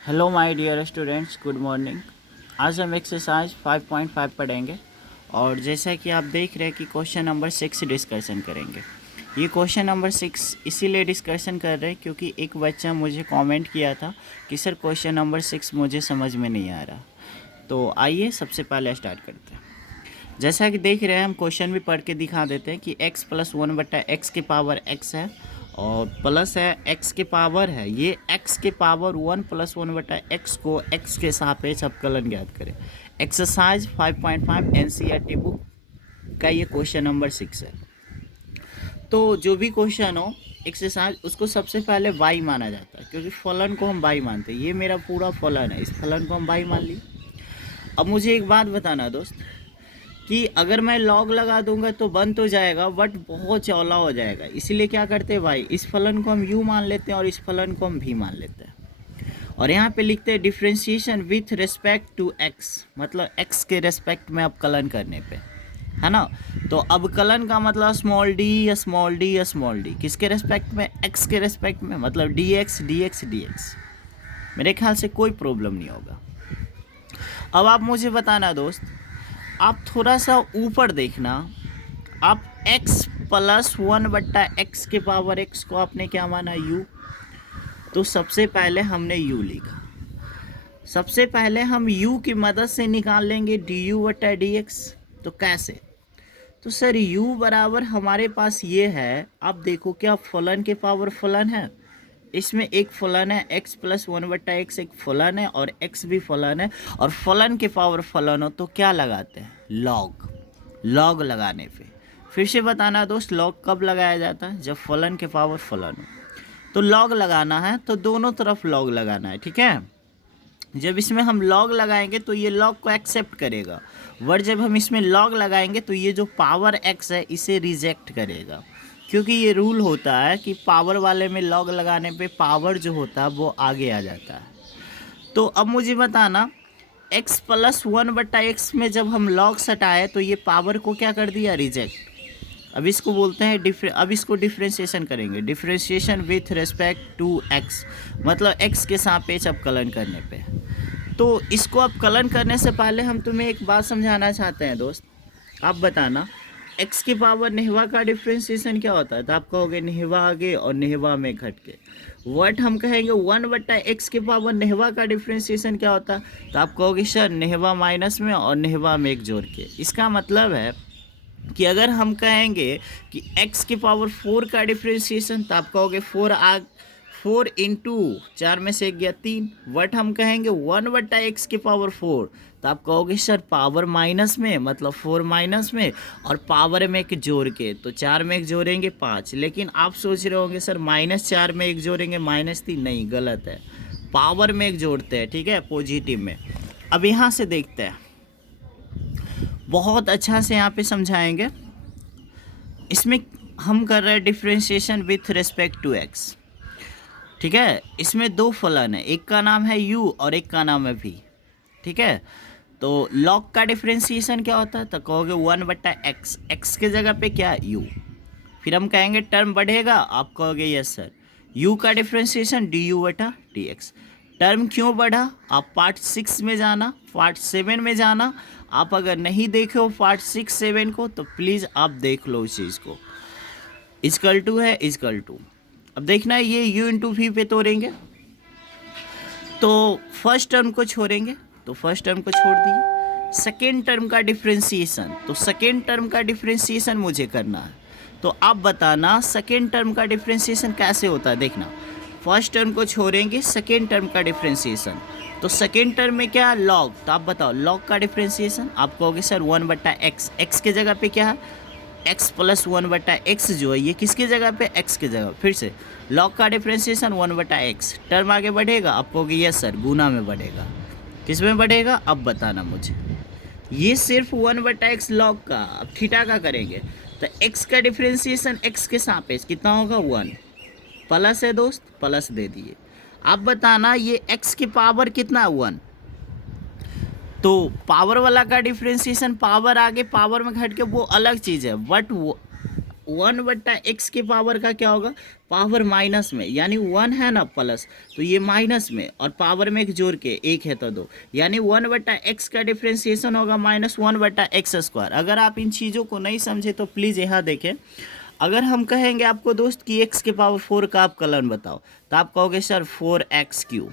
Hello my dear students, good morning. आज हम exercise 5.5 पढ़ेंगे और जैसा कि आप देख रहे हैं कि क्वेश्चन नंबर 6 डिस्कशन करेंगे। ये क्वेश्चन नंबर 6 इसीलिए डिस्कशन कर रहे हैं क्योंकि एक बच्चा मुझे कमेंट किया था कि सर क्वेश्चन नंबर 6 मुझे समझ में नहीं आ रहा। तो आइए सबसे पहले स्टार्ट करते हैं। जैसा कि देख रहे हैं, हम क्वेश्चन भी पढ़ के दिखा देते हैं कि x प्लस 1/x की पावर x है और प्लस है x की पावर है, ये x की पावर 1 प्लस 1/x को x के सापेक्ष अवकलन ज्ञात करें। एक्सरसाइज 5.5 एनसीईआरटी बुक का ये क्वेश्चन नंबर 6 है। तो जो भी क्वेश्चन हो एक्सरसाइज, उसको सबसे पहले y माना जाता है क्योंकि फलन को हम y मानते हैं। ये मेरा पूरा फलन है, इस फलन को हम y मान लिए। अब मुझे एक बात बताना दोस्त कि अगर मैं लॉग लगा दूंगा तो बन तो जाएगा बट बहुत चौला हो जाएगा, इसीलिए क्या करते हैं भाई, इस फलन को हम u मान लेते हैं और इस फलन को हम v मान लेते हैं। और यहाँ पे लिखते हैं differentiation with respect to x, मतलब x के रेस्पेक्ट में अवकलन करने पे, है ना। तो अवकलन का मतलब स्मॉल डी या स्मॉल डी या स्मॉल डी, किसके रेस्पेक्ट में, x के रेस्पेक्ट में, मतलब dx dx dx। मेरे ख्याल से कोई प्रॉब्लम नहीं होगा। अब आप मुझे बताना दोस्त, आप थोड़ा सा ऊपर देखना, आप x प्लस 1/x के पावर x को आपने क्या माना, u। तो सबसे पहले हमने u लिखा, सबसे पहले हम u की मदद से निकाल लेंगे du/dx। तो कैसे, तो सर u बराबर हमारे पास ये है, आप देखो क्या फलन के पावर फलन है, इसमें एक फलन है x प्लस 1/x, एक फलन है और x भी फलन है, और फलन के पावर फलन हो तो क्या लगाते हैं, लॉग। लॉग लगाने पे फिर से बताना दोस्त, लॉग कब लगाया जाता है, जब फलन के पावर फलन हो। तो लॉग लगाना है तो दोनों तरफ लॉग लगाना है, ठीक है। जब इसमें हम लॉग लगाएंगे तो ये लॉग को एक्सेप्ट करेगा, वर्ड जब हम इसमें लॉग लगाएंगे तो ये जो पावर x है इसे रिजेक्ट करेगा, क्योंकि ये रूल होता है कि पावर वाले में लॉग लगाने पे पावर जो होता है वो आगे आ जाता है। तो अब मुझे बताना, x प्लस 1/x में जब हम लॉग सटाए तो ये पावर को क्या कर दिया, रिजेक्ट। अब इसको बोलते हैं अब इसको डिफ्रेंशिएशन करेंगे, differentiation with respect to x, मतलब x के सापेक्ष अवकलन करने पे। तो इसको अवकलन करने से पहले हम तुम्हें एक बात समझाना चाहते हैं दोस्त। आप बताना, x की पावर नेहवा का डिफ्रेंशिएशन क्या होता है, तो आप कहोगे नेहवा आगे और नेहवा में घट के। व्हाट हम कहेंगे 1/x की पावर नेहवा का डिफ्रेंशिएशन क्या होता है, तो आप कहोगे सर नेहवा माइनस में और नेहवा में एक जोड़ के। इसका मतलब है कि अगर हम कहेंगे कि x की पावर 4 का डिफ्रेंशिएशन, तो आप कहोगे 4 इंटू 4 में से 1 गया 3। वट हम कहेंगे 1/x की पावर 4, तो आप कहोगे सर पावर माइनस में, मतलब 4 माइनस में और पावर में एक जोड़ के, तो 4 में एक जोड़ेंगे 5। लेकिन आप सोच रहे होंगे सर -4 में एक जोड़ेंगे -3, नहीं, गलत है, पावर में एक जोड़ते हैं, ठीक है, पॉजिटिव में। अब यहाँ से देखते हैं, बहुत अच्छा से यहाँ पे समझाएंगे। इसमें हम कर रहे हैं differentiation with respect to x, ठीक है। इसमें दो फलन है, एक का नाम है u और एक का नाम है v, ठीक है। तो log का डिफ्रेंशिएशन क्या होता है, तो कहोगे 1/x, x के जगह पे क्या u। फिर हम कहेंगे टर्म बढ़ेगा, आप कहोगे यस सर, u का डिफ्रेंशिएशन du/dx। टर्म क्यों बढ़ा, आप पार्ट 6 में जाना, पार्ट 7 में जाना। आप अगर नहीं देखे हो पार्ट 6 7 को तो प्लीज़ आप देख लो उस चीज़ को। इजकल टू है, इजकल टू, अब देखना है ये u इंटू वी पे तोड़ेंगे तो फर्स्ट टर्म को छोड़ेंगे, तो फर्स्ट टर्म को छोड़ दिए। सेकेंड टर्म का डिफ्रेंशिएशन, तो सेकेंड टर्म का डिफ्रेंशिएशन मुझे करना है। तो आप बताना सेकेंड टर्म का डिफ्रेंशिएशन कैसे होता है, देखना, फर्स्ट टर्म को छोड़ेंगे, सेकेंड टर्म का डिफ्रेंशिएशन, तो सेकेंड टर्म में क्या, लॉग। तो आप बताओ लॉग का डिफ्रेंशिएशन, आप कहोगे सर 1/x, x के जगह पे क्या है, x प्लस 1/x जो है ये किसकी जगह पे, x की जगह। फिर से लॉग का डिफ्रेंशिएशन 1/x, टर्म आगे बढ़ेगा, आप कहोगे यस सर गुना में बढ़ेगा, किस में बढ़ेगा, अब बताना मुझे। ये सिर्फ 1/x लॉग का, अब थीटा का करेंगे तो x का डिफ्रेंशिएशन x के सापेक्ष कितना होगा, 1, प्लस है दोस्त, प्लस दे दिए। आप बताना ये x की पावर कितना, 1। तो पावर वाला का डिफ्रेंशिएशन पावर आगे पावर में घट के वो अलग चीज़ है, बट वन बट्टा एक्स के पावर का क्या होगा, पावर माइनस में, यानी वन है ना प्लस, तो ये माइनस में और पावर में एक जोड़ के, एक है तो दो, यानी वन बट्टा एक्स का डिफ्रेंसिएशन होगा माइनस वन बट्टा एक्स स्क्वायर। अगर आप इन चीज़ों को नहीं समझे तो प्लीज़ यहाँ देखें। अगर हम कहेंगे आपको दोस्त कि एक्स के पावर 4 का आप कलन बताओ, तो आप कहोगे सर 4x3,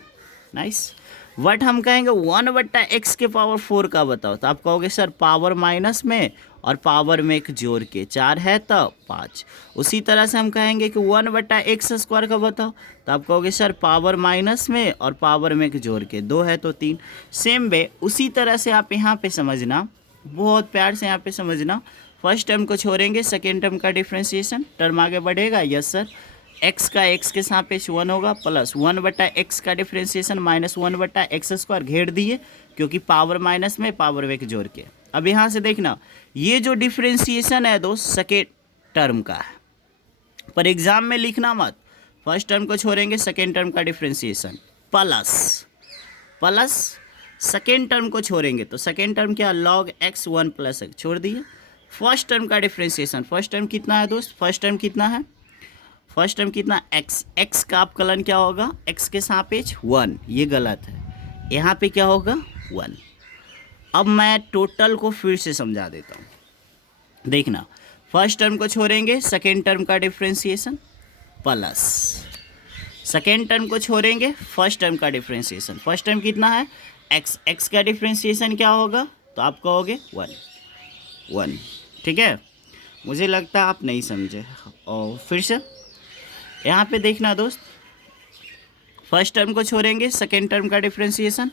नाइस। वट हम कहेंगे 1 बट्टा एक्स के पावर 4 का बताओ, तो आप कहोगे सर पावर माइनस में और पावर में एक जोड़ के, 4 है तो 5। उसी तरह से हम कहेंगे कि 1 बट्टा एक्स स्क्वायर का बताओ, तो आप कहोगे सर पावर माइनस में और पावर में एक जोड़ के, 2 है तो 3। सेम वे उसी तरह से आप यहाँ पे समझना, बहुत प्यार से यहाँ पे समझना। फर्स्ट टर्म को छोड़ेंगे, सेकेंड टर्म का डिफ्रेंसिएशन, टर्म आगे बढ़ेगा, यस सर। एक्स का एक्स के सापेक्ष 1 होगा, प्लस 1 बट्टा एक्स का डिफ्रेंसिएशन माइनस 1 बट्टा एक्स स्क्वायर, घेर दिए क्योंकि पावर माइनस में पावर में एक जोड़ के। अब यहाँ से देखना, ये जो डिफ्रेंसिएशन है दोस्त सेकेंड टर्म का है, पर एग्जाम में लिखना मत। फर्स्ट टर्म को छोड़ेंगे, सेकेंड टर्म का डिफ्रेंसिएशन प्लस सेकेंड टर्म को छोड़ेंगे तो सेकेंड टर्म क्या, लॉग एक्स 1 प्लस एक्स, छोड़ दिए। फर्स्ट टर्म का डिफ्रेंसिएशन, फर्स्ट टर्म कितना है दोस्त, फर्स्ट टर्म कितना है, फर्स्ट टर्म कितना, एक्स, एक्स का अपकलन क्या होगा, एक्स के सापेक्ष 1, ये गलत है, यहाँ पे क्या होगा 1। अब मैं टोटल को फिर से समझा देता हूँ, देखना। फर्स्ट टर्म को छोड़ेंगे, सेकेंड टर्म का डिफ्रेंसिएशन प्लस सेकेंड टर्म को छोड़ेंगे, फर्स्ट टर्म का डिफ्रेंसिएशन। फर्स्ट टर्म कितना है एक्स, एक्स का डिफ्रेंसिएशन क्या होगा, तो आप कहोगे 1। ठीक है, मुझे लगता है आप नहीं समझे। और फिर से यहाँ पे देखना दोस्त, फर्स्ट टर्म को छोड़ेंगे, सेकेंड टर्म का डिफ्रेंसिएशन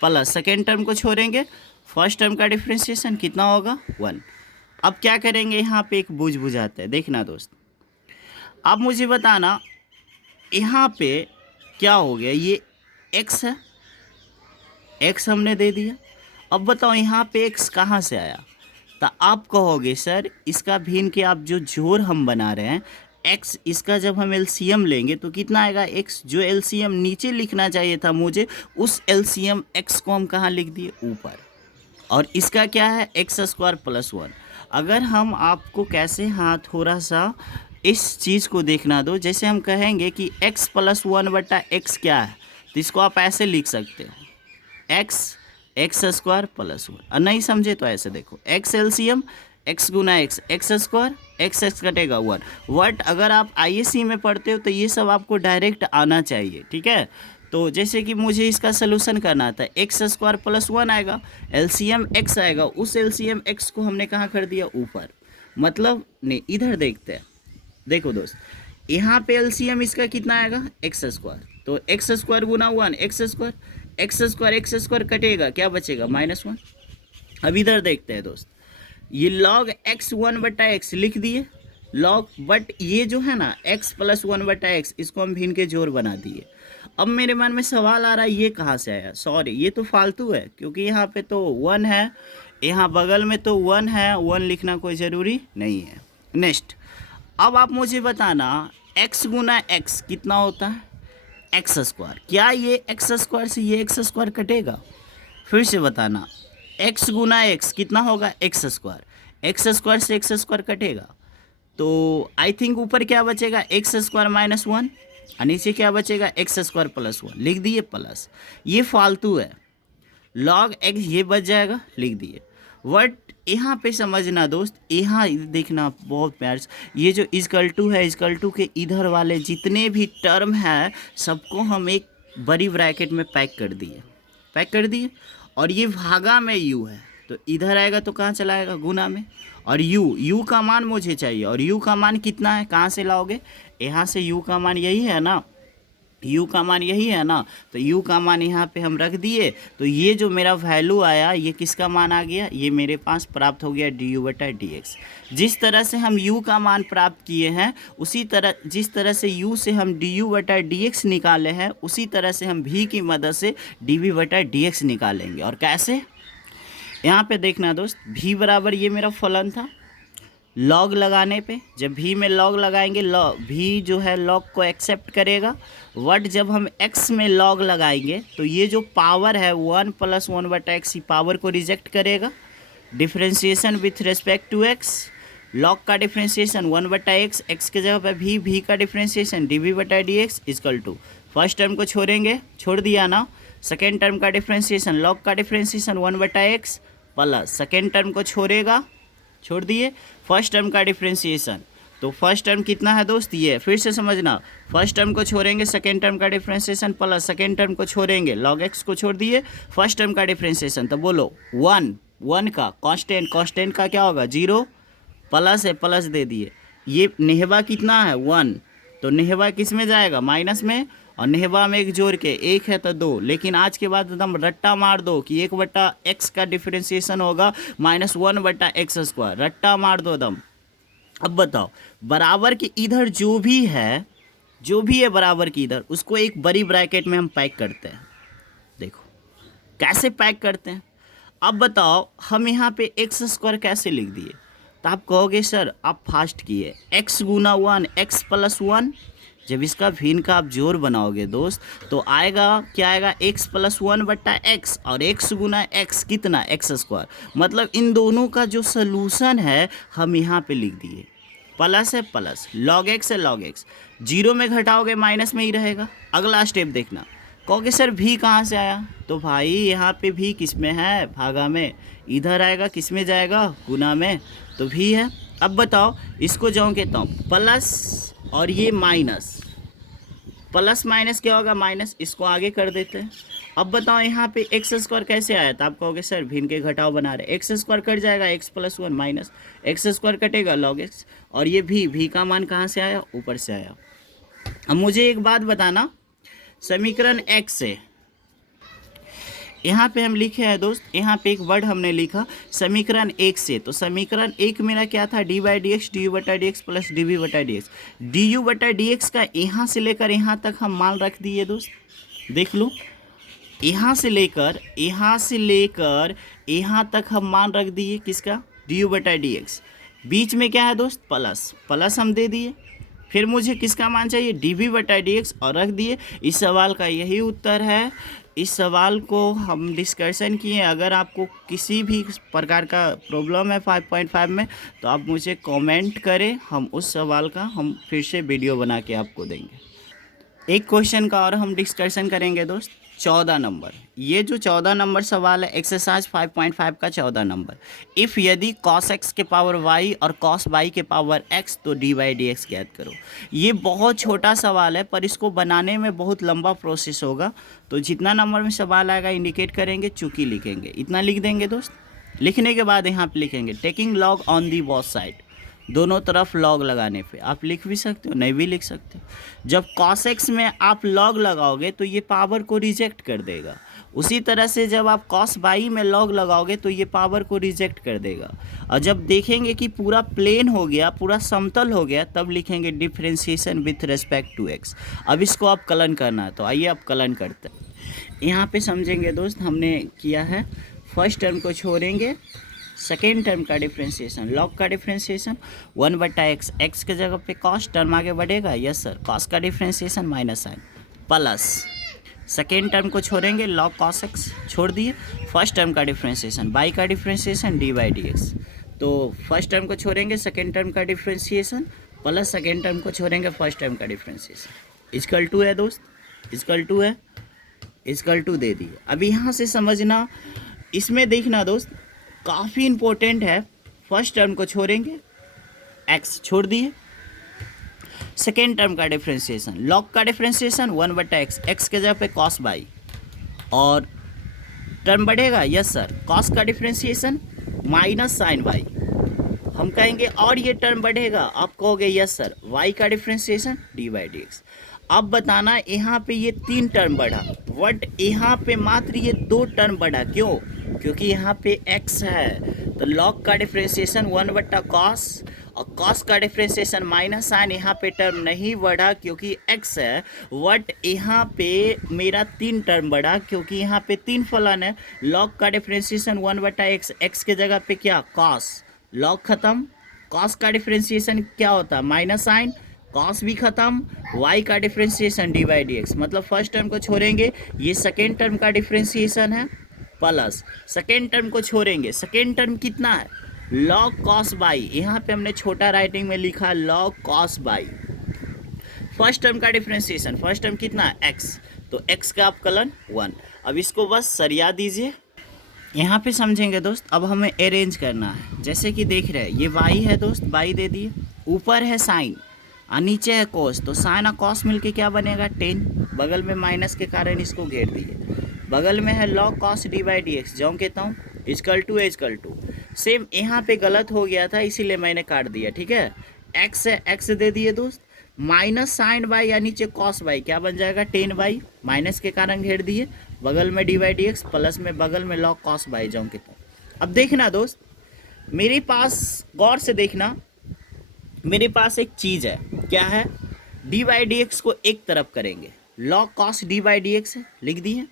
प्लस सेकेंड टर्म को छोड़ेंगे, फर्स्ट टर्म का डिफ्रेंसिएशन कितना होगा 1। अब क्या करेंगे, यहाँ पे एक बुझाते हैं, देखना दोस्त। अब मुझे बताना यहाँ पे क्या हो गया, ये x है, x हमने दे दिया। अब बताओ यहाँ पे x कहाँ से आया, तो आप कहोगे सर इसका भिन्न के आप जो जोड़ हम बना रहे हैं x, इसका जब हम एलसीएम लेंगे तो कितना आएगा x, जो एलसीएम नीचे लिखना चाहिए था मुझे, उस एलसीएम x को हम कहाँ लिख दिए, ऊपर। और इसका क्या है एक्स स्क्वायर प्लस 1। अगर हम आपको कैसे, हाँ थोड़ा सा इस चीज़ को देखना दो, जैसे हम कहेंगे कि x प्लस 1 बटा एक्स क्या है, तो इसको आप ऐसे लिख सकते हो, एक्स स्क्वायर प्लस 1। और नहीं समझे तो ऐसे देखो, एक्स एलसीएम एक्स गुना एक्स, एक्स स्क्वायर एक्स कटेगा 1। वट अगर आप आईएससी में पढ़ते हो तो ये सब आपको डायरेक्ट आना चाहिए, ठीक है। तो जैसे कि मुझे इसका सलूशन करना था, एक्स स्क्वायर प्लस 1 आएगा, एलसीएम एक्स आएगा, उस एलसीएम एक्स को हमने कहाँ कर दिया, ऊपर। मतलब नहीं, इधर देखते हैं, देखो दोस्त, यहाँ पे एलसीएम इसका कितना आएगा एक्स स्क्वायर, तो एक्स स्क्वायर गुना 1 एक्स स्क्वायर कटेगा, क्या बचेगा -1। अब इधर देखते हैं दोस्त, ये लॉग एक्स 1 बटा एक्स लिख दिए लॉग, बट ये जो है ना x प्लस 1 बटा एक्स, इसको हम भिन्न के जोड़ बना दिए। अब मेरे मन में सवाल आ रहा है ये कहाँ से आया, सॉरी ये तो फालतू है, क्योंकि यहाँ पे तो 1 है, यहाँ बगल में तो 1 है, 1 लिखना कोई ज़रूरी नहीं है। नेक्स्ट, अब आप मुझे बताना x गुना एक्स कितना होता है, एक्स स्क्वायर। क्या ये एक्स स्क्वायर से ये एक्स स्क्वायर कटेगा, फिर से बताना, x गुना एक्स कितना होगा एक्स स्क्वायर से एक्स स्क्वायर कटेगा, तो आई थिंक ऊपर क्या बचेगा एक्स स्क्वायर माइनस 1, और नीचे क्या बचेगा एक्स स्क्वायर प्लस 1, लिख दिए प्लस, ये फालतू है, लॉग एक्स ये बच जाएगा, लिख दिए। बट यहाँ पे समझना दोस्त, यहाँ देखना बहुत प्यार से, ये जो इजकल टू है, इजकल टू के इधर वाले जितने भी टर्म हैं सबको हम एक बड़ी ब्रैकेट में पैक कर दिए, और ये भागा में u है, तो इधर आएगा तो कहाँ चला आएगा, गुना में। और u का मान मुझे चाहिए, और u का मान कितना है, कहाँ से लाओगे, यहाँ से u का मान यही है ना, u का मान यही है ना, तो u का मान यहाँ पे हम रख दिए, तो ये जो मेरा वैल्यू आया ये किसका मान आ गया, ये मेरे पास प्राप्त हो गया du बटा dx। जिस तरह से हम u का मान प्राप्त किए हैं, उसी तरह जिस तरह से u से हम du बटा dx निकाले हैं, उसी तरह से हम v की मदद से dv बटा dx निकालेंगे। और कैसे, यहाँ पे देखना दोस्त, v बराबर ये मेरा फलन था, लॉग लगाने पे जब v में लॉग लगाएंगे, v जो है लॉग को एक्सेप्ट करेगा, वट जब हम x में लॉग लगाएंगे तो ये जो पावर है 1 प्लस 1 बटा एक्स, पावर को रिजेक्ट करेगा, differentiation with respect to x, log का डिफ्रेंशिएशन 1/x, x के जगह पे v का differentiation dv/dx equal to, first term को छोड़ेंगे, छोड़ दिया ना, सेकेंड टर्म का डिफ्रेंशिएशन लॉग का differentiation 1/x plus second term को छोड़ेगा, छोड़ दिए, फर्स्ट टर्म का डिफ्रेंशिएशन, तो फर्स्ट टर्म कितना है दोस्त, ये फिर से समझना, फर्स्ट टर्म को छोड़ेंगे सेकेंड टर्म का डिफ्रेंशिएशन प्लस सेकेंड टर्म को छोड़ेंगे, लॉग एक्स को छोड़ दिए, फर्स्ट टर्म का डिफ्रेंशिएशन, तो बोलो 1 का कांस्टेंट का क्या होगा 0, प्लस है प्लस दे दिए, ये नेहवा कितना है 1, तो नेहवा किस में जाएगा माइनस में, और नेहवा में एक जोड़ के 1 है तो 2, लेकिन आज के बाद एकदम रट्टा मार दो कि 1/x का डिफ्रेंशिएशन होगा -1/x², रट्टा मार दो एकदम। अब बताओ बराबर के इधर जो भी है बराबर की इधर, उसको एक बड़ी ब्रैकेट में हम पैक करते हैं। देखो कैसे पैक करते हैं। अब बताओ हम यहाँ पे x² कैसे लिख दिए, तो आप कहोगे सर आप फास्ट किए, x गुना 1 x + 1, जब इसका भिन्न का आप जोड़ बनाओगे दोस्त तो आएगा क्या आएगा x + 1/x, और x गुना x कितना x², मतलब इन दोनों का जो सलूशन है हम यहाँ पे लिख दिए, प्लस है प्लस, log x है log x, 0 में घटाओगे माइनस में ही रहेगा। अगला स्टेप देखना, कहोगे सर v कहाँ से आया, तो भाई यहाँ पे v किस में है, भागा में, इधर आएगा किस में जाएगा, गुना में, तो v है। अब बताओ इसको जो कहता हूँ प्लस और ये माइनस, प्लस माइनस क्या होगा माइनस, इसको आगे कर देते हैं। अब बताओ यहाँ पे x² कैसे आया, तो आप कहोगे सर भिन्न के घटाव बना रहे, x² कट जाएगा, x + 1 माइनस x² कटेगा log x, और ये v का मान कहाँ से आया, ऊपर से आया। अब मुझे एक बात बताना, समीकरण x से यहाँ पे हम लिखे हैं दोस्त, यहाँ पे एक वर्ड हमने लिखा समीकरण 1 से, तो समीकरण 1 मेरा क्या था, d/dx du/dx plus dv/dx, du/dx का यहाँ से लेकर यहाँ तक हम मान रख दिए दोस्त, देख लो, यहाँ से लेकर यहाँ तक हम मान रख दिए किसका, du/dx, बीच में क्या है दोस्त प्लस हम दे दिए, फिर मुझे किसका मान चाहिए dv/dx और रख दिए। इस सवाल का यही उत्तर है। इस सवाल को हम डिस्कशन किए, अगर आपको किसी भी प्रकार का प्रॉब्लम है 5.5 में तो आप मुझे कमेंट करें, हम उस सवाल का हम फिर से वीडियो बना के आपको देंगे। एक क्वेश्चन का और हम डिस्कशन करेंगे दोस्त, 14 नंबर, ये जो 14 नंबर सवाल है एक्सरसाइज 5.5 का 14 नंबर, इफ़ यदि cos x के पावर y और cos y के पावर x तो d/dx ज्ञात करो। ये बहुत छोटा सवाल है पर इसको बनाने में बहुत लंबा प्रोसेस होगा, तो जितना नंबर में सवाल आएगा इंडिकेट करेंगे, चूँकि लिखेंगे, इतना लिख देंगे दोस्त। लिखने के बाद यहाँ पे लिखेंगे taking log on the both side, दोनों तरफ लॉग लगाने पे आप लिख भी सकते हो, नहीं भी लिख सकते हो। जब cos x में आप लॉग लगाओगे तो ये पावर को रिजेक्ट कर देगा, उसी तरह से जब आप cos y में लॉग लगाओगे तो ये पावर को रिजेक्ट कर देगा, और जब देखेंगे कि पूरा प्लेन हो गया, पूरा समतल हो गया, तब लिखेंगे differentiation with respect to x। अब इसको आप कलन करना है, तो आइए आप कलन करते हैं। यहाँ पे समझेंगे दोस्त, हमने किया है फर्स्ट टर्म को छोड़ेंगे, सेकेंड टर्म का डिफ्रेंशिएशन, लॉग का डिफ्रेंशिएशन 1/x, x के जगह पे कॉस, टर्म आगे बढ़ेगा, यस सर, कॉस का differentiation minus sine, plus second term को छोड़ेंगे, लॉग कॉस x छोड़ दिए, फर्स्ट टर्म का डिफ्रेंशिएशन y का डिफ्रेंशिएशन d/dx, तो फर्स्ट टर्म को छोड़ेंगे सेकेंड टर्म का डिफ्रेंशिएशन प्लस सेकेंड टर्म को छोड़ेंगे फर्स्ट टर्म का डिफ्रेंशिएशन, इक्वल टू है दोस्त, इक्वल टू है, इक्वल टू दे दिए। अब यहाँ से समझना, इसमें देखना दोस्त काफ़ी इम्पोर्टेंट है, फर्स्ट टर्म को छोड़ेंगे, x छोड़ दिए, सेकेंड टर्म का डिफ्रेंशिएशन, लॉग का डिफ्रेंशिएशन 1/x, x के जगह पे cos y, और टर्म बढ़ेगा, यस सर, cos का डिफ्रेंशिएशन माइनस साइन y, हम कहेंगे और ये टर्म बढ़ेगा, आप कहोगे यस सर, y का डिफ्रेंशिएशन d/dx। अब बताना यहाँ पे ये 3 टर्म बढ़ा, बट यहाँ पे मात्र ये 2 टर्म बढ़ा, क्यों, क्योंकि यहाँ पे x है, तो log का डिफ्रेंशिएशन 1/cos और cos का डिफ्रेंशिएशन माइनस साइन, यहाँ पे टर्म नहीं बढ़ा क्योंकि x है, बट यहाँ पे मेरा 3 टर्म बढ़ा क्योंकि यहाँ पे 3 फलन है। log का डिफ्रेंशिएशन 1/x, x के जगह पे क्या cos, log खत्म, cos का डिफ्रेंशिएशन क्या होता है माइनस साइन, cos भी खत्म, y का डिफ्रेंशिएशन d/dx, मतलब फर्स्ट टर्म को छोड़ेंगे, ये सेकेंड टर्म का डिफ्रेंशिएशन है, प्लस सेकेंड टर्म को छोड़ेंगे, सेकेंड टर्म कितना है लॉग कॉस बाई, यहाँ पे हमने छोटा राइटिंग में लिखा log cos by. First term का डिफ्रेंसिएशन, फर्स्ट टर्म कितना एक्स, तो एक्स का अपकलन 1। अब इसको बस सरिया दीजिए, यहाँ पे समझेंगे दोस्त। अब हमें अरेंज करना है, जैसे कि देख रहे हैं ये वाई है दोस्त, वाई दे दिए, ऊपर है साइन और नीचे है कॉस, तो साइन और कॉस मिलके क्या बनेगा 10, बगल में माइनस के कारण इसको घेर दिए, बगल में है log cos D by D x, जो कहता हूँ इजकल टू सेम यहाँ पे गलत हो गया था इसीलिए मैंने काट दिया, ठीक है। एक्स है, एक्स दे दिए दोस्त, माइनस साइन बाई या नीचे कॉस बाई क्या बन जाएगा 10 बाई, माइनस के कारण घेर दिए, बगल में D by D x, plus में बगल में log cos बाई, जो कहता हूँ। अब देखना दोस्त, मेरे पास गौर से देखना, मेरे पास एक चीज़ है, क्या है, डी बाई डी एक्स को एक तरफ करेंगे, log cos D by D x है, लिख दिए।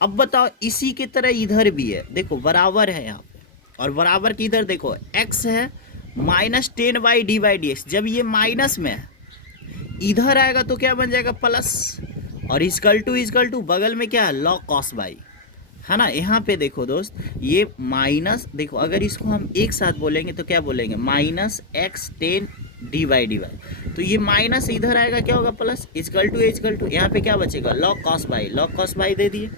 अब बताओ इसी की तरह इधर भी है, देखो बराबर है यहाँ पे, और बराबर की इधर देखो x है minus 10 by D by D x, जब ये माइनस में है इधर आएगा तो क्या बन जाएगा प्लस, और इजकल टू बगल में क्या है log cos बाई, है ना। यहाँ पे देखो दोस्त, ये माइनस देखो, अगर इसको हम एक साथ बोलेंगे तो क्या बोलेंगे माइनस एक्स 10 डी बाई, तो ये माइनस इधर आएगा क्या होगा प्लस, इजकल टू, यहाँ पे क्या बचेगा log cos बाई दे दिए।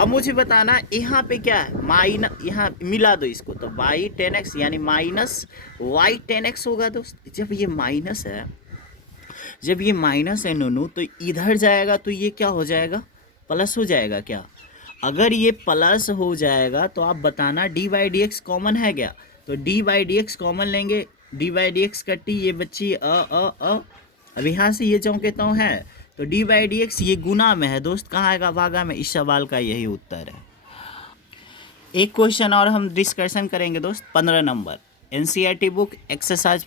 अब मुझे बताना यहाँ पे क्या है माइनस, यहाँ मिला दो इसको, तो बाई 10x यानी माइनस वाई 10x होगा दोस्त। जब ये माइनस है, जब ये माइनस है नोनू, तो इधर जाएगा तो ये क्या हो जाएगा प्लस हो जाएगा क्या। अगर ये प्लस हो जाएगा तो आप बताना D by D x common है क्या, तो D by D x common लेंगे, डी बाई डी एक्स कट्टी, ये बच्ची अब यहाँ से ये जो कहता हूँ है, तो डी बाई डी एक्स ये गुना में है दोस्त, कहाँ आएगा भागा में, इस सवाल का यही उत्तर है। एक क्वेश्चन और हम डिस्कशन करेंगे दोस्त, 15 नंबर, एनसीईआरटी बुक एक्सरसाइज